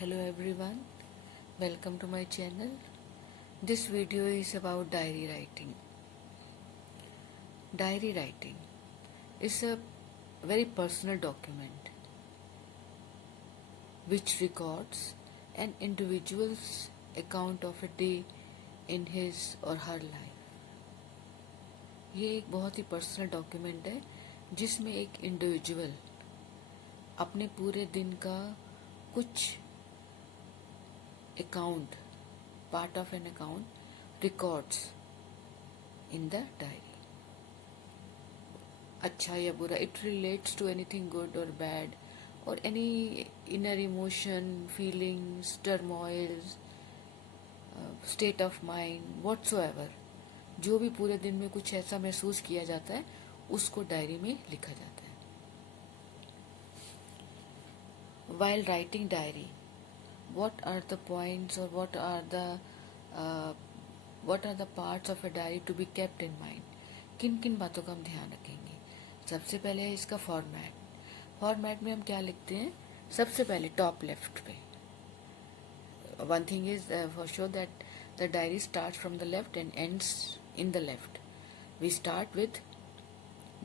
Hello everyone, welcome to my channel. This video is about diary writing. Diary writing is a very personal document which records an individual's account of a day in his or her life. ये एक बहुत ही personal document है जिसमें एक individual अपने पूरे दिन का कुछ account, part of an account, records in the diary. अच्छा या बुरा, it relates to anything good or bad, or any inner emotion, feelings, turmoils, state of mind, whatsoever. जो भी पूरे दिन में कुछ ऐसा महसूस किया जाता है उसको डायरी में लिखा जाता है. While writing diary, what are the points or what are the parts of a diary to be kept in mind? किन किन बातों का हम ध्यान रखेंगे? सबसे पहले है इसका फॉर्मेट में हम क्या लिखते हैं? सबसे पहले टॉप लेफ्ट पे one thing is for sure that the diary starts from the left and ends in the left. We start with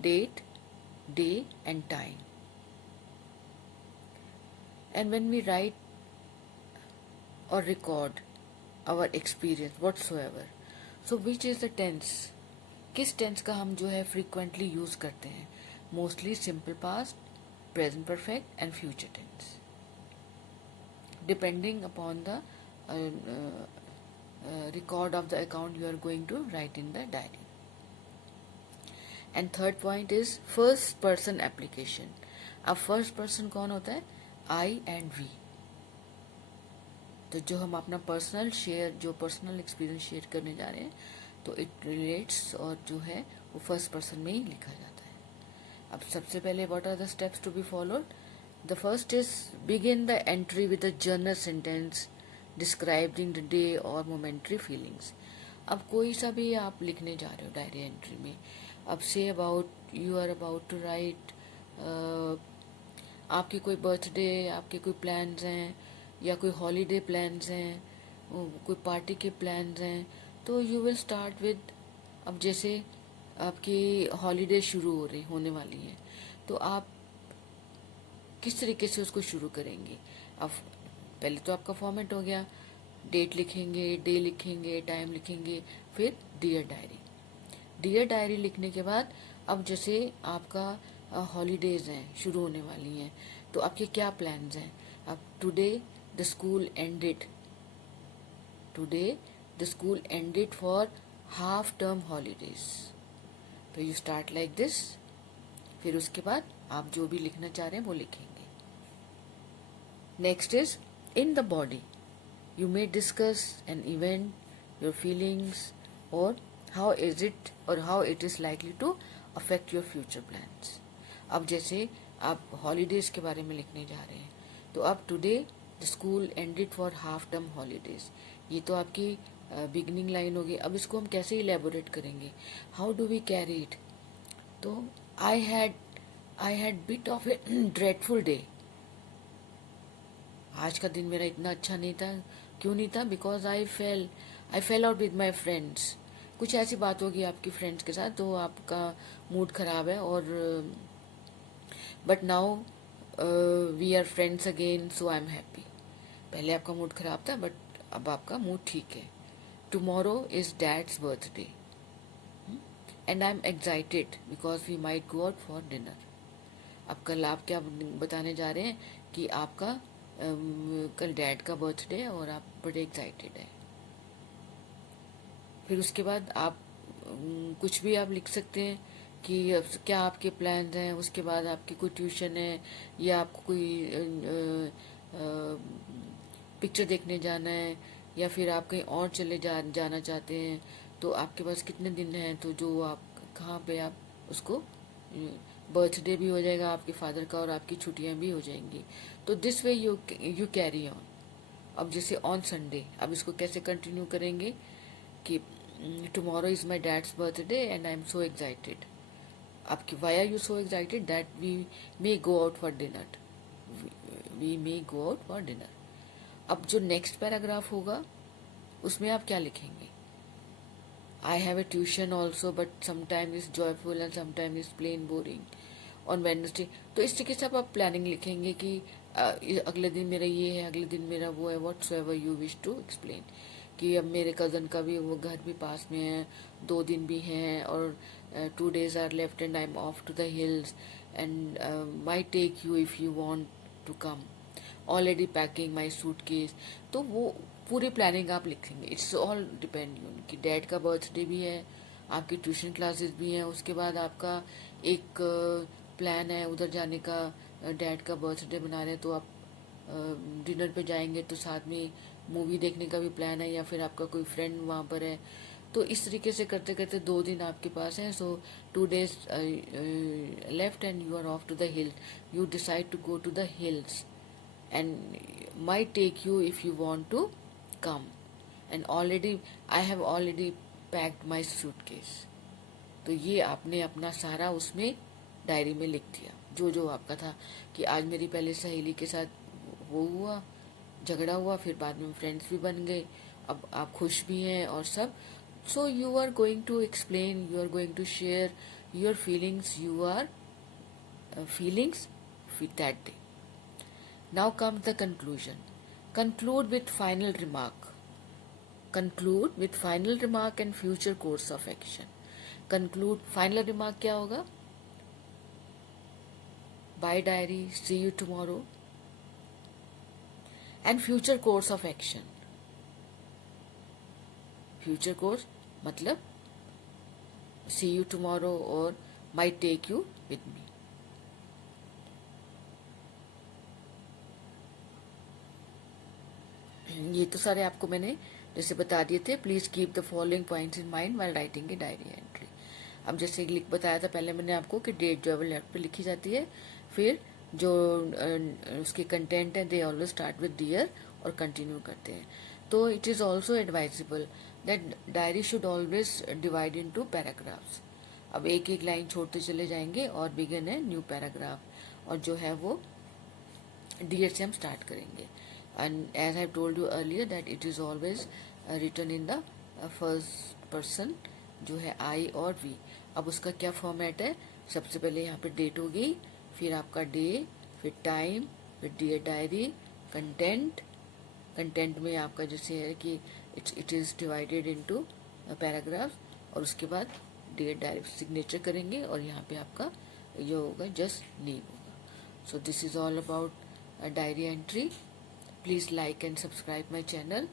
date, day and time. And when we write or record our experience whatsoever, so which is the tense? किस tense का हम जो है frequently use करते हैं? Mostly simple past, present perfect and future tense, depending upon the record of the account you are going to write in the diary. And third point is first person application. अब first person कौन होता है? I and we. तो जो हम अपना personal experience share करने जा रहे हैं तो इट रिलेट्स और जो है वो फर्स्ट पर्सन में ही लिखा जाता है. अब सबसे पहले what are the steps to be followed? The first is begin the entry with a journal sentence describing the day और मोमेंट्री फीलिंग्स. अब कोई सा भी आप लिखने जा रहे हो डायरी एंट्री में. अब से about you are about to write आपकी कोई बर्थडे, आपके कोई प्लान्स हैं या कोई हॉलीडे प्लान्स हैं, कोई पार्टी के प्लान्स हैं, तो यू विल स्टार्ट विद. अब जैसे आपकी हॉलीडे शुरू होने वाली है तो आप किस तरीके से उसको शुरू करेंगे? अब पहले तो आपका फॉर्मेट हो गया, डेट लिखेंगे, डे लिखेंगे, टाइम लिखेंगे, फिर डियर डायरी. डियर डायरी लिखने के बाद अब जैसे आपका हॉलीडेज हैं शुरू होने वाली हैं तो आपके क्या प्लान्स हैं? अब today the school ended for half term holidays. तो यू स्टार्ट लाइक दिस. फिर उसके बाद आप जो भी लिखना चाह रहे हैं वो लिखेंगे. Next is in the body. You may discuss an event, your feelings और how it is likely to affect your future plans. अब जैसे आप हॉलीडेज के बारे में लिखने जा रहे हैं तो अब today the school ended for half term holidays. ये तो आपकी बिगनिंग लाइन होगी. अब इसको हम कैसे इलेबोरेट करेंगे? How do we carry it? तो I had bit of a dreadful day. आज का दिन मेरा इतना अच्छा नहीं था. क्यों नहीं था? Because I fail out with my friends. कुछ ऐसी बात होगी आपकी फ्रेंड्स के साथ तो आपका मूड खराब है और but now we are friends again so I am happy. पहले आपका मूड खराब था बट अब आपका मूड ठीक है. Tomorrow is dad's birthday and I am excited because we might go out for dinner. अब कल आप क्या बताने जा रहे हैं कि आपका कल डैड का बर्थडे है और आप बड़े एक्साइटेड है. फिर उसके बाद आप कुछ भी आप लिख सकते हैं कि क्या आपके प्लान्स हैं. उसके बाद आपकी कोई ट्यूशन है या आपको कोई पिक्चर देखने जाना है या फिर आप कहीं और जाना चाहते हैं तो आपके पास कितने दिन हैं तो जो आप कहाँ पे आप उसको बर्थडे भी हो जाएगा आपके फादर का और आपकी छुट्टियां भी हो जाएंगी. तो this way you carry on. अब जैसे ऑन संडे, अब इसको कैसे कंटिन्यू करेंगे कि tomorrow is my dad's birthday and I am so excited. आपकी why are you so excited? That we may go out for dinner. अब जो नेक्स्ट पैराग्राफ होगा उसमें आप क्या लिखेंगे? I have a tuition also, but sometimes it's joyful and sometimes it's plain boring on Wednesday. तो इस तरीके से आप प्लानिंग लिखेंगे कि अगले दिन मेरा ये है, अगले दिन मेरा वो है, whatsoever you wish to explain. कि अब मेरे कज़न का भी वो घर भी पास में है, 2 दिन भी हैं और 2 days are left and I'm off to the hills and might take you if you want to come. Already packing my suitcase. तो वो पूरी प्लानिंग आप लिखेंगे. इट्स ऑल डिपेंड उनकी डैड का बर्थडे भी है, आपकी ट्यूशन क्लासेस भी हैं, उसके बाद आपका एक प्लान है उधर जाने का, डैड का बर्थडे मना रहे हैं तो आप डिनर पे जाएंगे तो साथ में मूवी देखने का भी प्लान है, या फिर आपका कोई फ्रेंड वहाँ पर है. तो इस तरीके से करते करते 2 दिन आपके पास हैं. So 2 days left and you are off to the hill. You decide to go to the hills and might take you if you want to come, and I have already packed my suitcase. तो ये आपने अपना सारा उसमें diary में लिख दिया जो जो आपका था कि आज मेरी पहले सहेली के साथ वो हुआ, झगड़ा हुआ, फिर बाद में फ्रेंड्स भी बन गए, अब आप खुश भी हैं और सब. So you are going to explain, you are going to share your feelings, you are feelings with that day. Now comes the conclusion. Conclude with final remark. Conclude with final remark and future course of action. Conclude final remark क्या होगा? Bye diary, see you tomorrow. And future course of action. Future course मतलब see you tomorrow or might take you with me. ये तो सारे आपको मैंने जैसे बता दिए थे. Please keep the following points in mind while writing a diary entry. अब जैसे लिख बताया था पहले मैंने आपको कि डेट जो है लेफ्ट पे लिखी जाती है, फिर जो उसके कंटेंट है they always start with dear और कंटिन्यू करते हैं. तो it is also advisable that diary should always divide into paragraphs. अब एक एक लाइन छोड़ते चले जाएंगे और बिगिन है न्यू पैराग्राफ, और जो है वो डियर से हम स्टार्ट करेंगे. And as I told you earlier that it is always written in the first person जो है I और V. अब उसका क्या फॉर्मेट है? सबसे पहले यहाँ पे डेट होगी, फिर आपका डे, फिर टाइम, फिर डियर डायरी, कंटेंट. कंटेंट में आपका जैसे है कि it is divided into paragraph, और उसके बाद डियर डायरी सिग्नेचर करेंगे और यहाँ पे आपका ये होगा जस्ट नेम होगा. So this is all about diary entry. Please like and subscribe my channel.